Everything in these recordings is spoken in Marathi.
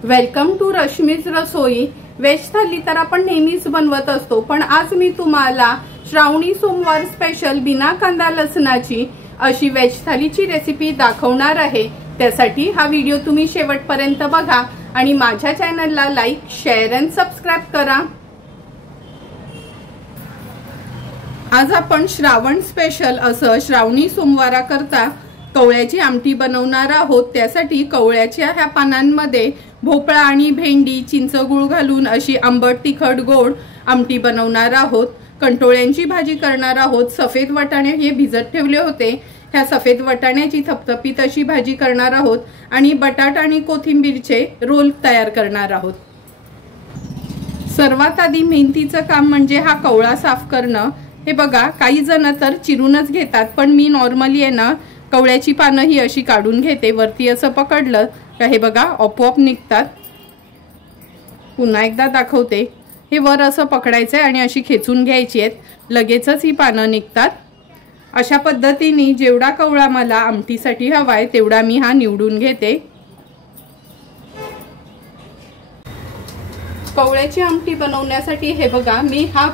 Welcome to Rashmi's Rasoi. Veg thali तर आपण नेहमीच बनवत असतो, पण आज मी तुम्हाला श्रावणी सोमवार स्पेशल बिना कांदा लसणाची अशी वेज थालीची रेसिपी दाखवणार आहे। त्यासाठी हा व्हिडिओ तुम्ही शेवटपर्यंत बघा आणि माझ्या चॅनलला लाईक, शेअर आणि सबस्क्राइब करा। आज आपण श्रावण स्पेशल असं श्रावणी सोमवारा करता कवळ्याची आमटी बनवणार आहोत। त्यासाठी कवळ्याच्या ह्या पानांमध्ये भोपळा आणि भेंडी, चिंचगूळ घालून अशी आंबट तिखट गोड आमटी बनवणार आहोत। कंटोळ्यांची भाजी करणार आहोत। सफेद वाटाणे हे भिजत ठेवले होते, ह्या सफेद वाटाण्याची थपथपीत अशी भाजी करणार आहोत आणि बटाटा आणि कोथिंबीरचे रोल तयार करणार आहोत। सर्वात आधी मेहनतीचं काम म्हणजे हा कवळा साफ करणं। हे बघा, काही जण तर चिरूनच घेतात, पण मी नॉर्मली आहे ना कवळ्याची पानं ही अशी काढून घेते। वरती असं पकडलं का हे बघा आपोआप निघतात। पुन्हा एकदा दाखवते, हे वर असं पकडायचंय आणि अशी खेचून घ्यायची आहेत, लगेचच ही पानं निघतात। अशा पद्धतीने जेवढा कवळा मला आमटीसाठी हवाय तेवढा मी हा निवडून घेते। कवळ्याची आमटी बनवण्यासाठी हे बघा, मी हा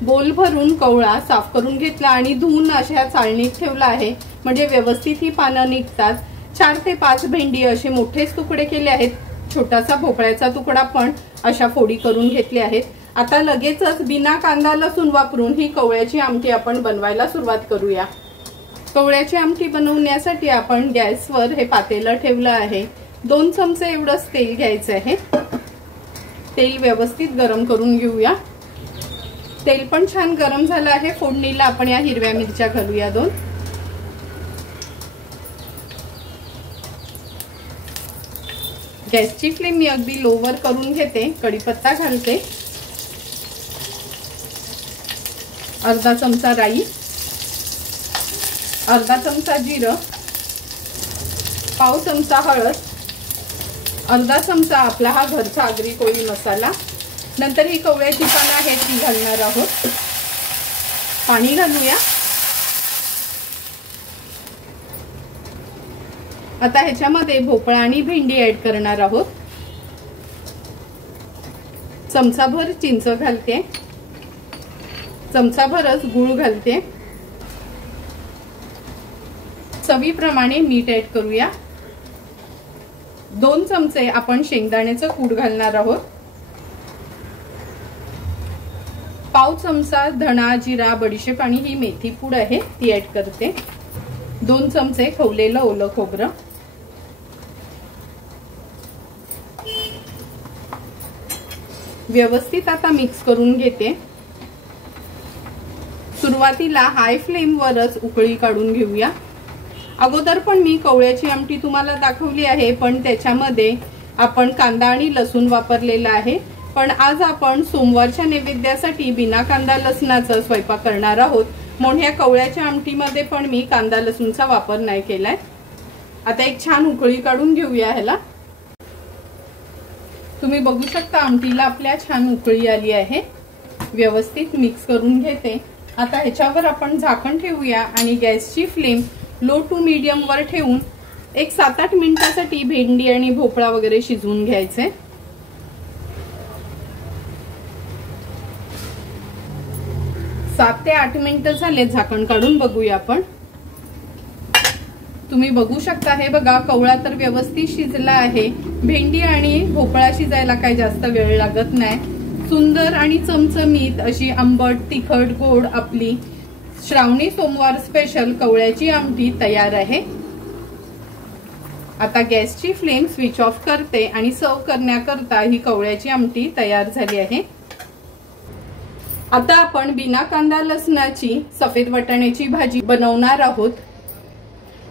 बोल भरून कवळा साफ करून घेतला आणि धुवून अशा चाळणीत ठेवला आहे, म्हणजे व्यवस्थित ही पानं निघतात। 4 ते 5 भेंडी असे मोठेच तुकडे केले आहेत। छोटासा भोपळ्याचा तुकडा पण अशा फोडी करून घेतले आहेत। आता लगेचच बिना कांदा लसूण वापरून ही कवळ्याची आमटी आपण बनवायला सुरुवात करूया। कवळ्याची आमटी बनवण्यासाठी आपण गॅसवर हे पातेलं ठेवलं आहे। 2 चमचे एवढंच तेल घ्यायचं आहे। तेल व्यवस्थित गरम करून घेऊया। तेल पण छान गरम झालं आहे। फोडणीला आपण या हिरव्या मिरच्या घालूया 2। गॅसची फ्लेम मी अगदी लोवर करून घेते। कढीपत्ता घालते, अर्धा चमचा राई, अर्धा चमचा जिरं, पाव चमचा हळद, अर्धा चमचा आपला हा घरचा आगरी कोळी मसाला। नंतर ही कवळ्याची पानं आहेत ती घालणार आहोत। पाणी घालूया। आता ह्याच्यामध्ये भोपळा आणि भेंडी ऍड करणार आहोत। चमचाभर चिंच घालते, चमचाभरच गूळ घालते, चवीप्रमाणे मीठ ऍड करूया। 2 चमचे आपण शेंगदाण्याचं कूट घालणार आहोत। पाव चमचा धणा, जिरा, बडीशेप आणि ही मेथी पूड आहे ती ऍड करते। 2 चमचे खवलेलं ओलं खोबरं, व्यवस्थित आता मिक्स करून घेते। सुरुवातीला हाय फ्लेम वरच उकळी काढून घेऊया। अगोदर पण मी कवळ्याची आमटी तुम्हाला दाखवली आहे, पण त्याच्यामध्ये आपण कांदा आणि लसूण वापरलेला आहे। पण आज आपण सोमवारच्या नैवेद्यासाठी बिना कांदा लसणाचा स्वयंपाक करणार आहोत, म्हणून या कवळ्याच्या आमटीमध्ये पण मी कांदा लसूणचा वापर नाही केलाय। आता एक छान उकळी काढून घेऊया ह्याला। तुम्ही बघू शकता आमटीला आपल्या छान उकळी आली आहे। व्यवस्थित मिक्स करून घेते। आता ह्याच्यावर आपण झाकण ठेवूया आणि गॅसची फ्लेम लो टू मीडियम वर ठेवून एक 7-8 मिनिटांसाठी भेंडी आणि भोपळा वगैरे शिजवून घ्यायचे। 7 ते 8 मिनिटं झाले, झाकण काढून बघूया आपण। तुम्ही बघू शकता, हे बघा कवळा तर व्यवस्थित शिजला आहे। भेंडी आणि भोपळा शिजायला काही जास्त वेळ लागत नाही। सुंदर आणि चमचमीत अशी आंबट तिखट गोड आपली श्रावणी सोमवार स्पेशल कवळ्याची आमटी तयार आहे। आता गॅसची फ्लेम स्विच ऑफ करते आणि सर्व करण्याकरता ही कवळ्याची आमटी तयार झाली आहे। आता आपण बिना कांदा लसणाची सफेद वाटाण्याची भाजी बनवणार आहोत।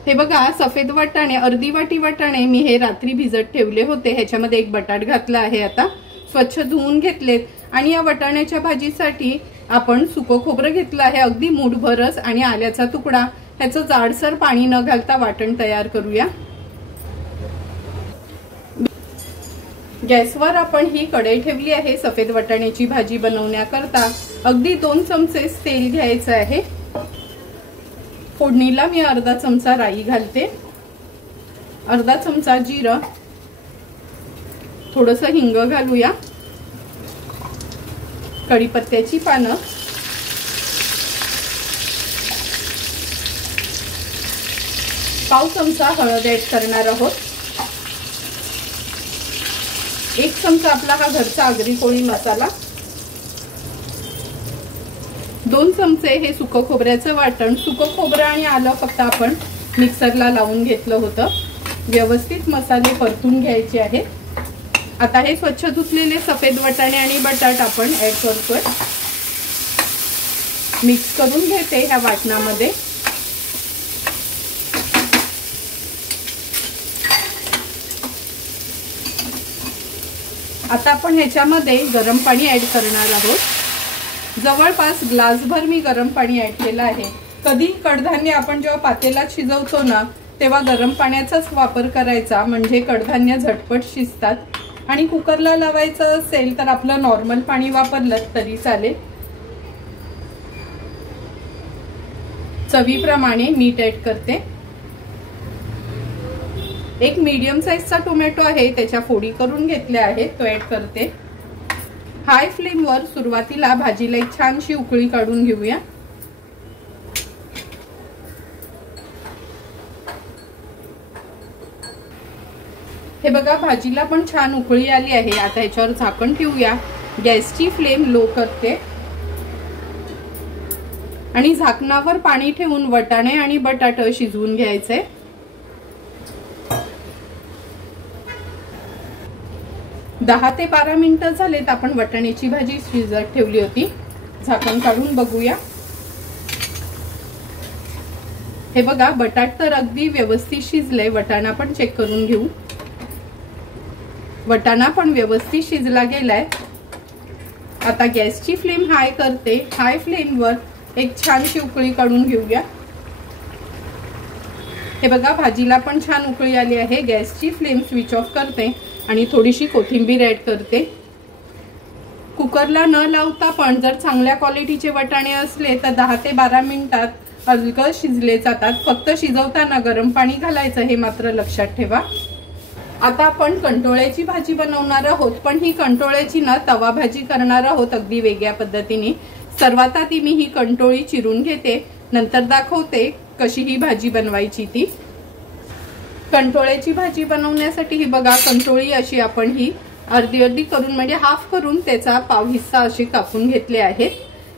हे बघा, सफेद वाटाणे अर्धी वाटी वाटाणे मी हे रात्री भिजत ठेवले होते। ह्याच्यामध्ये एक बटाट घातला आहे। आता स्वच्छ धुवून घेतलेत आणि या वाटाण्याच्या भाजीसाठी आपण सुकं खोबरं घेतलं आहे, अगदी मूठभरच, आणि आल्याचा तुकडा। ह्याचं जाडसर पाणी न घालता वाटण तयार करूया। गॅसवर आपण ही कढई ठेवली आहे सफेद वाटाण्याची भाजी बनवण्याकरता। अगदी 2 चमचे तेल घ्यायचं आहे। फोडणीला मी अर्धा चमचा राई घालते, अर्धा चमचा जिरं, थोडंसं हिंग घालूया, कढीपत्त्याची पानं, पाव चमचा हळद ऍड करणार आहोत, 1 चमचा आपला हा घरचा आगरी कोळी मसाला, 2 चमचे हे सुकं खोबऱ्याचं वाटण. सुकं खोबरं आणि आलं फक्त आपण मिक्सरला लावून घेतलं होतं. व्यवस्थित मसाले परतून घ्यायचे आहेत. आता हे स्वच्छ धुतलेले सफेद वाटाणे आणि बटाट आपण ऍड करतोय. मिक्स करून घेते ह्या वाटणामध्ये. आता आपण ह्याच्यामध्ये गरम पाणी ऍड करणार आहोत. जवळपास ग्लासभर मी गरम पाणी ऍड केलं आहे. कधी कडधान्य आपण जेव्हा पातेल्यात शिजवतो ना तेव्हा गरम पाण्याचाच वापर करायचा, म्हणजे कडधान्य झटपट शिजतात. आणि कुकरला लावायचं असेल तर आपलं नॉर्मल पाणी वापरलं तरी चालेल. चवीप्रमाणे मीठ ऍड करते. एक मीडियम साईजचा टोमॅटो आहे, त्याच्या फोडी करून घेतल्या आहेत, तो ऍड करते. हाय फ्लेमवर सुरुवातीला भाजीला एक छानशी उकळी काढून घेऊया. हे बघा, भाजीला पण छान उकळी आली आहे. आता ह्याच्यावर झाकण ठेवूया. गॅसची फ्लेम लो करते आणि झाकणावर पाणी ठेवून वाटाणे आणि बटाटा शिजवून घ्यायचे. दहा ते 12 मिनिटं झालेत. आपण वाटाण्याची भाजी शिजत ठेवली होती. झाकण काढून बघूया. हे बघा, बटाट तर अगदी व्यवस्थित शिजले. वाटाणा पण चेक करून घेऊ. वाटाणा पण व्यवस्थित शिजला गेलाय. आता गॅसची फ्लेम हाय करते. हाय फ्लेमवर एक छानशी उकळी काढून घेऊया. हे बघा, भाजीला पण छान उकळी आली आहे. गॅसची फ्लेम स्विच ऑफ करते आणि थोडीशी कोथिंबीर ऍड करते. कुकरला न लावता पण जर चांगल्या क्वालिटीचे वाटाणे असले तर 10 ते 12 मिनिटात हलकं शिजले जातात. फक्त शिजवताना गरम पाणी घालायचं, हे मात्र लक्षात ठेवा. आता आपण कंटोळ्याची भाजी बनवणार आहोत, पण ही कंटोळ्याची ना तवा भाजी करणार आहोत अगदी वेगळ्या पद्धतीने. सर्वात आधी मी ही कंटोळी चिरून घेते, नंतर दाखवते कशी ही भाजी बनवायची ती. कंटोळ्याची भाजी बनवण्यासाठी ही बघा, कंटोळी अशी आपण ही अर्धी अर्धी करून म्हणजे हाफ करून त्याचा पाव हिस्सा असे कापून घेतले आहेत.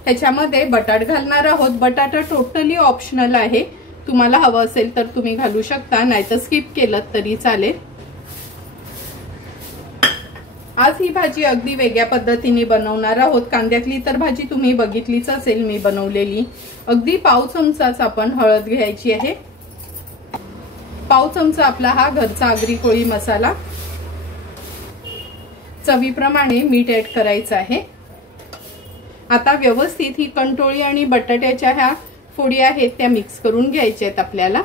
ह्याच्यामध्ये बटाट घालणार आहोत. बटाटा टोटली ऑप्शनल आहे. तुम्हाला हवं असेल तर तुम्ही घालू शकता, नाहीतर स्किप केलं तरी चालेल. आज ही भाजी अगदी वेगळ्या पद्धतीने बनवणार आहोत. कांद्यातली तर भाजी तुम्ही बघितलीच असेल मी बनवलेली. अगदी पाव चमचाच आपण हळद घ्यायची आहे. पाव चमचा आपला हा घरचा आगरी कोळी मसाला. चवीप्रमाणे मीठ ऍड करायचं आहे. आता व्यवस्थित ही कंटोळी आणि बटाट्याच्या ह्या फोडी आहेत त्या मिक्स करून घ्यायच्या आहेत आपल्याला.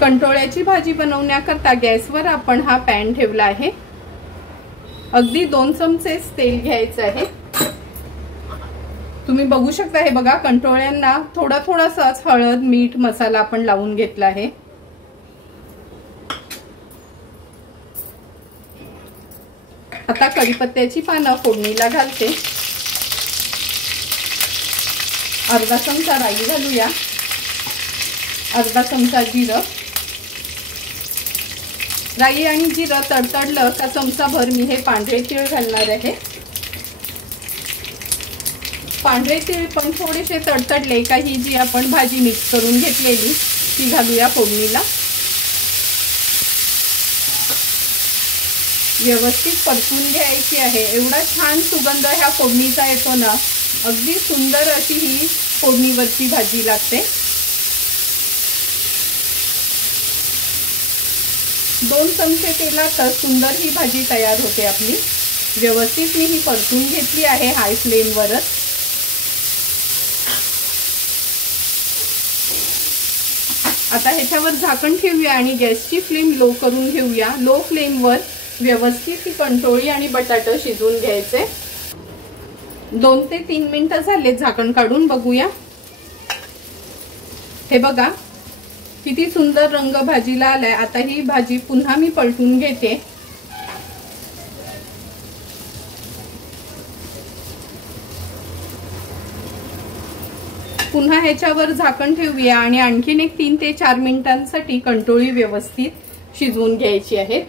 कंटोळ्याची भाजी बनवण्याकरता गॅसवर आपण हा पॅन ठेवला आहे. अगदी 2 चमचे तेल घ्यायचं आहे. तुम्ही बघू शकता. हे बघा, कंटोळ्यांना थोडा थोडासाच हळद मीठ मसाला आपण लावून घेतला आहे. आता कढीपत्त्याची पानं फोडणीला घालते. अर्धा चमचा राई घालूया, अर्धा चमचा जिरं. राई आणि जिरं तडतडलं का चमचाभर मी हे पांढरे तीळ घालणार आहे. पांढरे तीळ पण थोडेसे तडतडले का ही जी आपण भाजी मिक्स करून घेतलेली ती घालूया फोडणीला. व्यवस्थित परतून घ्यायची आहे. एवढा छान सुगंध ह्या फोडणीचा येतो ना, अगदी सुंदर अशी ही फोडणीवरची भाजी लागते. 2 चमचे तेलात सुंदर ही भाजी तयार होते आपली. व्यवस्थित मी ही परतून घेतली आहे हाय फ्लेमवरच. आता ह्याच्यावर झाकण ठेवूया आणि गॅसची फ्लेम लो करून घेऊया. लो फ्लेमवर व्यवस्थित ही कंटोळी आणि बटाटा शिजवून घ्यायचे. 2 ते 3 मिनिटं झाले. झाकण काढून बघूया. हे बघा, किती सुंदर रंग भाजीला आलाय। आता ही भाजी पुन्हा मी पलटून घेते। पुन्हा ह्याच्यावर झाकण ठेवूया आणि आणखीन एक 3 ते 4 मिनिटांसाठी कंटोळी व्यवस्थित शिजवून घ्यायची आहे।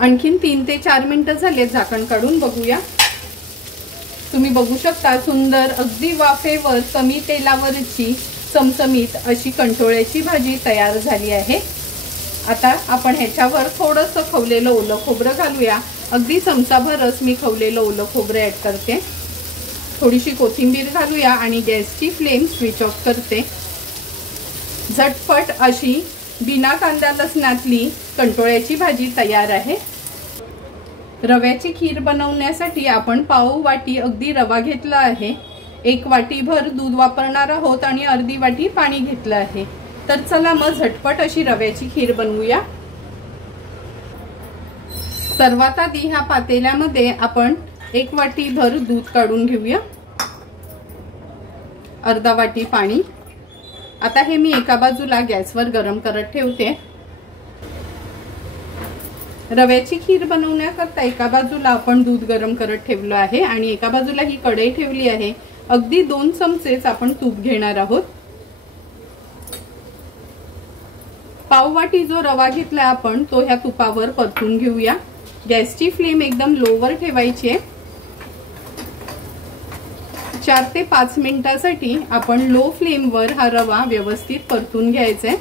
आणखीन 3 ते 4 मिनिटं झाले, झाकण काढून बघूया। तुम्ही बघू शकता सुंदर अगदी वाफेवर कमी तेलावरची चमचमीत अशी कंटोळ्याची भाजी तयार झाली आहे। आता आपण ह्याच्यावर थोडंसं खवलेलं ओलं खोबरं घालूया। अगदी चमचाभरच मी खवलेलं ओलं खोबरं ऍड करते। थोडीशी कोथिंबीर घालूया आणि गॅसची फ्लेम स्विच ऑफ करते। झटपट अशी बिना कांदा लसणातली कंटोळ्याची भाजी तयार आहे। रव्याची खीर बनवण्यासाठी आपण पाव वाटी अगदी रवा घेतला आहे। 1 वाटीभर दूध वापरणार आहोत आणि अर्धी वाटी पाणी घेतलं आहे। तर चला मग झटपट अशी रव्याची खीर बनवूया। सर्वात आधी ह्या पातेल्यामध्ये आपण 1 वाटीभर दूध काढून घेऊया, अर्धा वाटी पाणी। आता हे मी एका बाजूला गॅसवर गरम करत ठेवते। रव्याची खीर बनवण्याकरता एका बाजूला आपण दूध गरम करत ठेवलं आहे आणि एका बाजूला ही कढई ठेवली आहे। अगदी 2 चमचेच आपण तूप घेणार आहोत। पाव वाटी जो रवा घेतला आपण तो ह्या तुपावर परतून घेऊया। गॅसची फ्लेम एकदम लोवर ठेवायची आहे। 4 ते 5 मिनिटांसाठी आपण लो फ्लेमवर हा रवा व्यवस्थित परतून घ्यायचा आहे।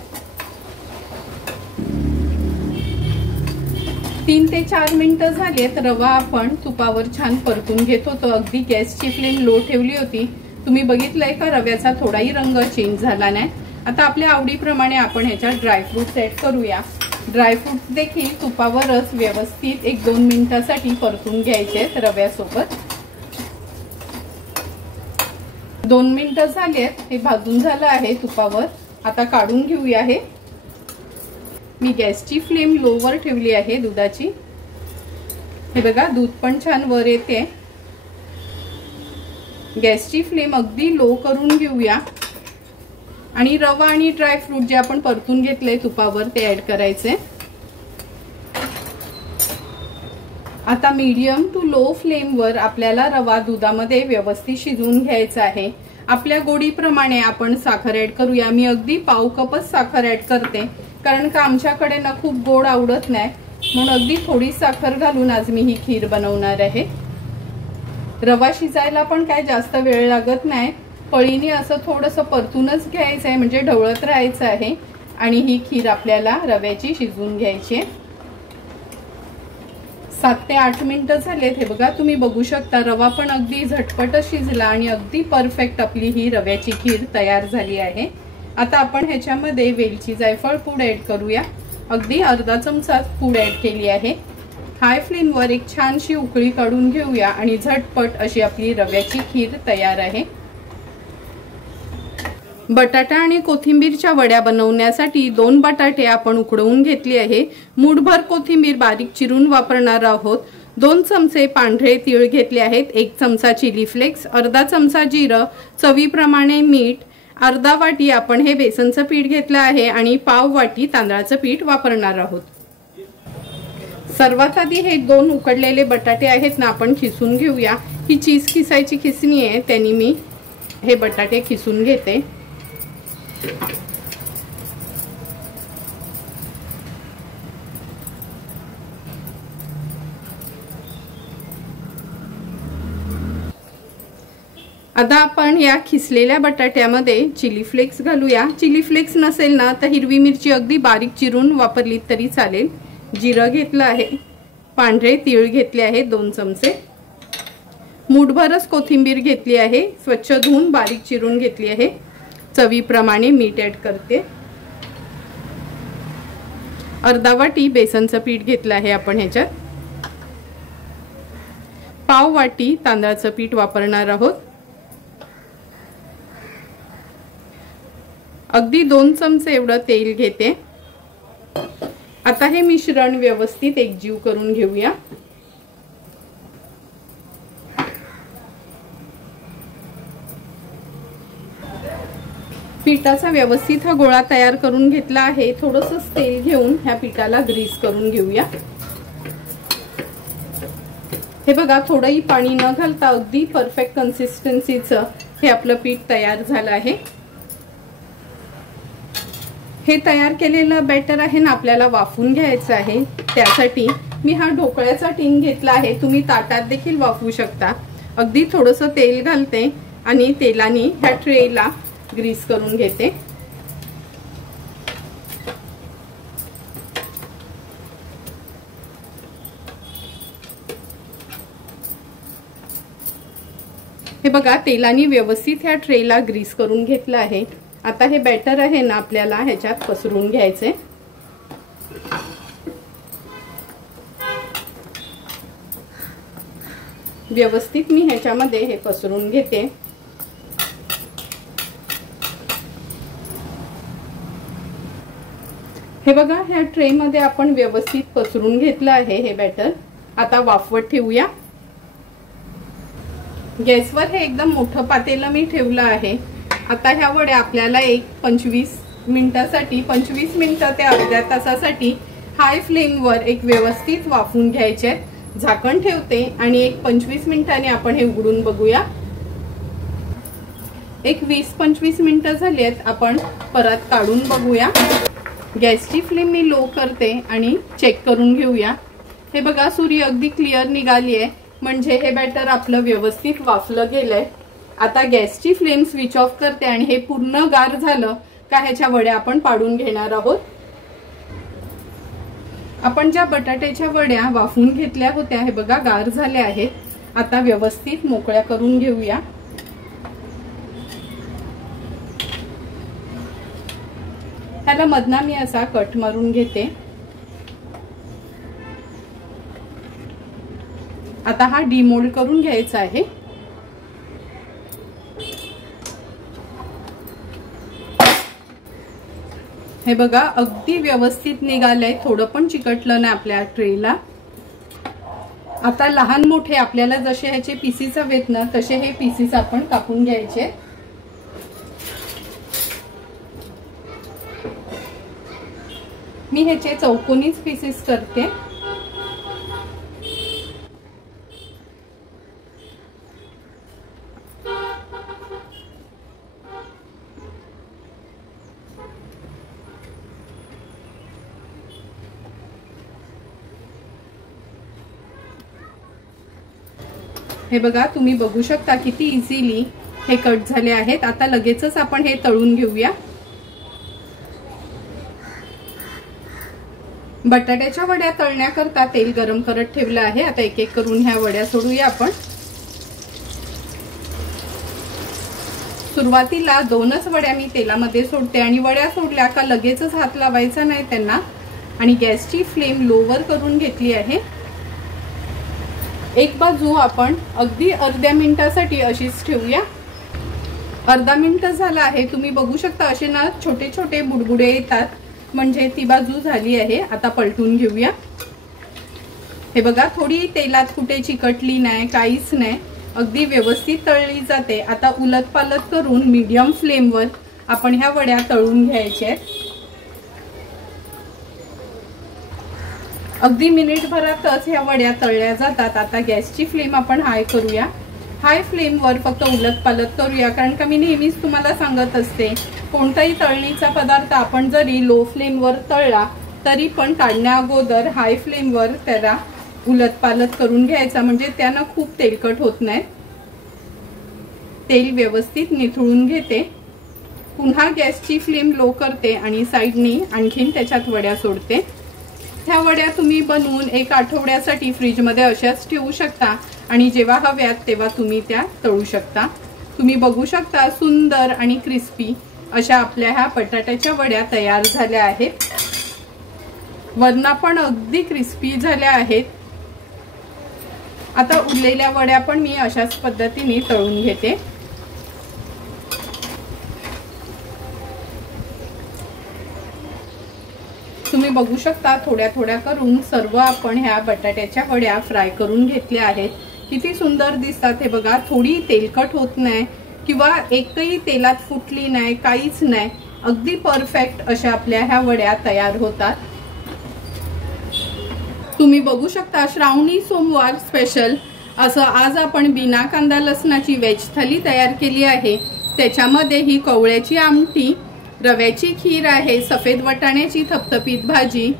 3 ते 4 मिनिटं झालेत, रवा आपण तुपावर छान परतून घेत होतो। अगदी गॅसची फ्लेम लो ठेवली होती। तुम्ही बघितलंय का रव्याचा थोडाही रंग चेंज झाला नाही। आता आपल्या आवडीप्रमाणे आपण ह्याच्यात ड्रायफ्रूट्स ऍड करूया। ड्रायफ्रूट्स देखील तुपावरच व्यवस्थित 1-2 मिनिटांसाठी परतून घ्यायचे आहेत रव्यासोबत। 2 मिनिटं झालेत, हे भाजून झालं आहे तुपावर। आता काढून घेऊया हे। मी गॅसची फ्लेम लोवर ठेवली आहे दुधाची। हे बघा दूध पण छान वर येते। गॅसची फ्लेम अगदी लो करून घेऊया आणि रवा आणि ड्रायफ्रूट जे आपण परतून घेतले तुपावर ते ऍड करायचे। आता मीडियम टू लो फ्लेमवर आपल्याला रवा दुधामध्ये व्यवस्थित शिजवून घ्यायचा आहे। आपल्या गोडीप्रमाणे आपण साखर ऍड करूया। मी अगदी पाव कपच साखर ऍड करते, कारण का आमच्याकडे ना खूप गोड आवडत नाही, म्हणून अगदी थोडी साखर घालून आज मी ही खीर बनवणार आहे। रवा शिजायला पण काय जास्त वेळ लागत नाही। पळीने असं थोडंसं परतूनच घ्यायचं आहे, म्हणजे ढवळत राहायचं आहे आणि ही खीर आपल्याला रव्याची शिजवून घ्यायची आहे। 7 ते 8 मिनिटं झालेत। हे बघा तुम्ही बघू शकता रवा पण अगदी झटपट शिजला आणि अगदी परफेक्ट आपली ही रव्याची खीर तयार झाली आहे। आता आपण ह्याच्यामध्ये वेलची जायफळ पूड ऍड करूया। अगदी अर्धा चमचा पूड ऍड केली आहे। हाय फ्लेमवर एक छानशी उकळी काढून घेऊया आणि झटपट अशी आपली रव्याची खीर तयार आहे। बटाटा आणि कोथिंबीरच्या वड्या बनवण्यासाठी 2 बटाटे आपण उकडवून घेतले आहे। मूठभर कोथिंबीर बारीक चिरून वापरणार आहोत। 2 चमचे पांढरे तीळ घेतले आहेत, 1 चमचा चिली फ्लेक्स, अर्धा चमचा जिरं, चवीप्रमाणे मीठ, अर्धा वाटी आपण हे बेसनचं पीठ घेतलं आहे आणि पाव वाटी तांदळाचं पीठ वापरणार आहोत। सर्वात आधी हे 2 उकडलेले बटाटे आहेत ना आपण खिसून घेऊया। ही चीज खिसायची खिसणी आहे, त्यांनी मी हे बटाटे खिसून घेते। आता आपण या खिसलेल्या बटाट्यामध्ये चिली फ्लेक्स घालूया। चिली फ्लेक्स नसेल ना तर हिरवी मिरची अगदी बारीक चिरून वापरली तरी चालेल। जिरं घेतलं आहे, पांढरे तीळ घेतले आहेत 2 चमचे, मूठभरच कोथिंबीर घेतली आहे, स्वच्छ धुवून बारीक चिरून घेतली आहे। चवीप्रमाणे मीठ ऍड करते। अर्धा वाटी बेसनचं पीठ घेतलं आहे आपण ह्याच्यात। पाव वाटी तांदळाचं पीठ वापरणार आहोत। अगदी 2 चमचे एवढं तेल घेते। आता हे मिश्रण व्यवस्थित एकजीव करून घेऊया। पिठाचा व्यवस्थित हा गोळा तयार करून घेतला आहे। थोडंसं तेल घेऊन ह्या पिठाला ग्रीस करून घेऊया। हे बघा, थोडंही पाणी न घालता अगदी परफेक्ट कन्सिस्टन्सीचं हे आपलं पीठ तयार झालं आहे। हे तयार केलेलं बॅटर आहे ना, आपल्याला वाफवून घ्यायचं आहे। त्यासाठी मी हा ढोकळ्याचा टीन घेतला आहे, तुम्ही ताटात देखील वाफवू शकता। अगदी थोडंसं तेल घालते आणि तेलाने ह्या ट्रेला ग्रीस करून घेते। हे बघा, तेलाने व्यवस्थित ह्या ट्रेला ग्रीस करून घेतलं आहे। आता हे बॅटर आहे ना, आपल्याला ह्याच्यात पसरून घ्यायचे। व्यवस्थित मी ह्याच्यामध्ये हे पसरून घेते। हे बघा, ह्या ट्रे मध्ये आपण व्यवस्थित पसरून घेतलं आहे हे बॅटर। आता वाफवत ठेवूया। गॅसवर हे एकदम मोठं पातेलं मी ठेवलं आहे। आता ह्या वड्या आपल्याला 25 मिनिटासाठी 25 मिनिटं ते अर्ध्या तासासाठी हाय फ्लेमवर एक व्यवस्थित वाफवून घ्यायचे। झाकण ठेवते आणि एक 25 मिनिटांनी आपण हे उघडून बघूया। एक 20-25 मिनिटं झाली आहेत, आपण परत काढून बघूया। गॅसची फ्लेम मी लो करते आणि चेक करून घेऊया। हे बघा, सूर्य अगदी क्लिअर निघाली आहे, म्हणजे हे बॅटर आपलं व्यवस्थित वाफलं गेलंय। आता गॅसची फ्लेम स्विच ऑफ करते आणि हे पूर्ण गार झालं का ह्याच्या वड्या आपण पाडून घेणार आहोत। आपण ज्या बटाट्याच्या वड्या वाफवून घेतल्या होत्या, हे बघा गार झाल्या आहेत। आता व्यवस्थित मोकळ्या करून घेऊया। ह्याला मधना मी असा कट मारून घेते। आता हा डिमोल्ड करून घ्यायचा आहे। हे बघा, अगदी व्यवस्थित निघालंय, थोडं पण चिकटलं नाही आपल्या ट्रेला। आता लहान मोठे आपल्याला जसे ह्याचे पीसेस हवेत ना, तसे हे पीसेस आपण कापून घ्यायचे। मी ह्याचे चौकोनीच पीसेस करते। हे बघा, तुम्ही बघू शकता किती इझिली हे कट झाले आहेत। आता लगेचच आपण हे तळून घेऊया। बटाट्याच्या वड्या तळण्याकरता तेल गरम करत ठेवलं आहे। आता एक एक करून ह्या वड्या सोडूया आपण। सुरुवातीला 2च वड्या मी तेलामध्ये सोडते आणि वड्या सोडल्या का लगेचच हात लावायचा नाही त्यांना, आणि गॅसची फ्लेम लोवर करून घेतली आहे। एक बाजू आपण अगदी अर्ध्या मिनिटासाठी अशीच ठेवूया। अर्धा मिनिट झाला आहे, तुम्ही बघू शकता असे ना छोटे छोटे बुडबुडे येतात, म्हणजे ती बाजू झाली आहे। आता पलटून घेऊया। हे बघा, थोडी तेलात कुठे चिकटली नाही, काहीच नाही, अगदी व्यवस्थित तळली जाते। आता उलट पालट करून मीडियम फ्लेमवर आपण ह्या वड्या तळून घ्यायच्या आहेत। अगदी मिनिटभरातच ह्या वड्या तळल्या जातात। आता गॅसची फ्लेम आपण हाय करूया। हाय फ्लेमवर फक्त उलट पालट करूया, कारण का मी नेहमीच तुम्हाला सांगत असते, कोणताही तळणीचा पदार्थ आपण जरी लो फ्लेमवर तळला तरी पण काढण्या अगोदर हाय फ्लेमवर त्याला उलट पालट करून घ्यायचा, म्हणजे त्यानं खूप तेलकट होत नाही। तेल व्यवस्थित निथळून घेते। पुन्हा गॅसची फ्लेम लो करते आणि साइडनी आणखीन त्याच्यात वड्या सोडते। ह्या वड्या तुम्ही बनवून 1 आठवड्यासाठी फ्रीज मध्ये अशाच ठेवू शकता आणि जेव्हा हव्यात तेव्हा तुम्ही त्या तळू शकता। तुम्ही बघू शकता सुंदर आणि क्रिस्पी अशा आपल्या ह्या बटाट्याच्या वड्या तयार झाल्या आहेत। वरना पण अगदी क्रिस्पी झाल्या आहेत। आता उरलेल्या वड्या पण मी अशाच पद्धतीने तळून घेते। तुम्ही बघू शकता थोड्या थोड्या करून सर्व आपण ह्या बटाट्याच्या वड्या फ्राय करून घेतल्या आहेत। किती सुंदर दिसतात हे बघा, थोडी तेलकट होत नाही किंवा एकही तेलात फुटली नाही, काहीच नाही, अगदी परफेक्ट अशा आपल्या ह्या वड्या तयार होतात। तुम्ही बघू शकता श्रावणी सोमवार स्पेशल असं आज आपण बिना कांदा लसणाची वेज थाली तयार केली आहे। त्याच्यामध्ये ही कवळ्याची आमटी, रव्याची खीर आहे, सफेद वाटाण्याची थपथपीत भाजी,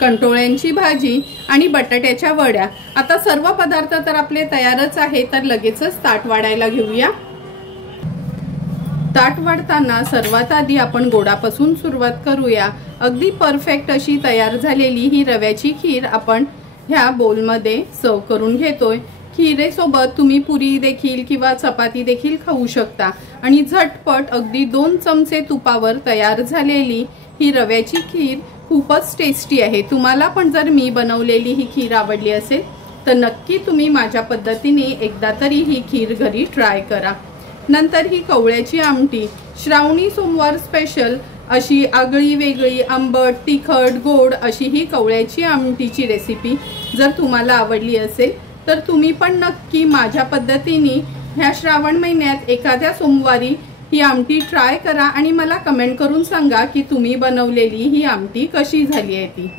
कंटोळ्यांची भाजी आणि बटाट्याच्या वड्या। आता सर्व पदार्थ तर आपले तयारच आहे, तर लगेचच ताट वाढायला घेऊया। ताट वाढताना सर्वात आधी आपण गोडापासून सुरुवात करूया। अगदी परफेक्ट अशी तयार झालेली ही रव्याची खीर आपण ह्या बोलमध्ये सर्व करून घेतोय। खीरेसोबत तुम्ही पुरी देखील किंवा चपाती देखील खाऊ शकता आणि झटपट अगदी 2 चमचे तुपावर तयार झालेली ही रव्याची खीर खूपच टेस्टी आहे। तुम्हाला पण जर मी बनवलेली ही खीर आवडली असेल तर नक्की तुम्ही माझ्या पद्धतीने एकदा तरी ही खीर घरी ट्राय करा। नंतर ही कवळ्याची आमटी, श्रावणी सोमवार स्पेशल अशी आगळी वेगळी आंबट, तिखट, गोड अशी ही कवळ्याची आमटीची रेसिपी जर तुम्हाला आवडली असेल तर तुम्ही पण नक्की माझ्या पद्धतीने ह्या श्रावण महिन्यात एखाद्या सोमवारी ही आमटी ट्राय करा आणि मला कमेंट करून सांगा की तुम्ही बनवलेली ही आमटी कशी झाली आहे ती।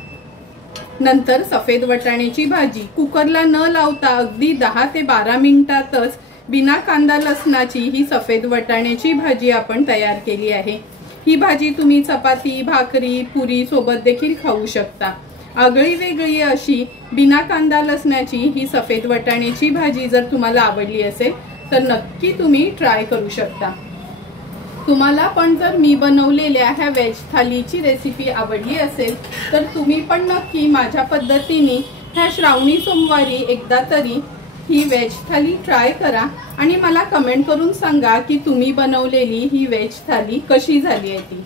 नंतर सफेद वाटाण्याची भाजी, कुकरला न लावता अगदी 10 ते 12 मिनिटातच बिना कांदा लसणाची ही सफेद वाटाण्याची भाजी आपण तयार केली आहे। ही भाजी तुम्ही चपाती, भाकरी, पुरी सोबत देखील खाऊ शकता। आगळी वेगळी अशी बिना कांदा लसणाची ही सफेद वाटाण्याची भाजी जर तुम्हाला आवडली असेल तर नक्की तुम्ही ट्राय करू शकता। तुम्हाला पण जर मी बनवलेल्या ह्या वेज थालीची रेसिपी आवडली असेल तर तुम्ही पण नक्की माझ्या पद्धतीने ह्या श्रावणी सोमवारी एकदा तरी ही वेज थाली ट्राय करा आणि मला कमेंट करून सांगा की तुम्ही बनवलेली ही वेज थाली कशी झाली आहे ती।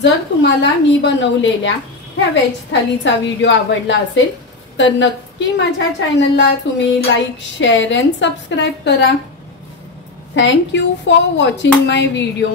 जर तुम्हाला मी बनवलेल्या ह्या वेज थालीचा व्हिडिओ आवडला असेल तर नक्की माझ्या चॅनलला तुम्ही लाईक, शेअर अँड सबस्क्राईब करा। Thank you for watching my video.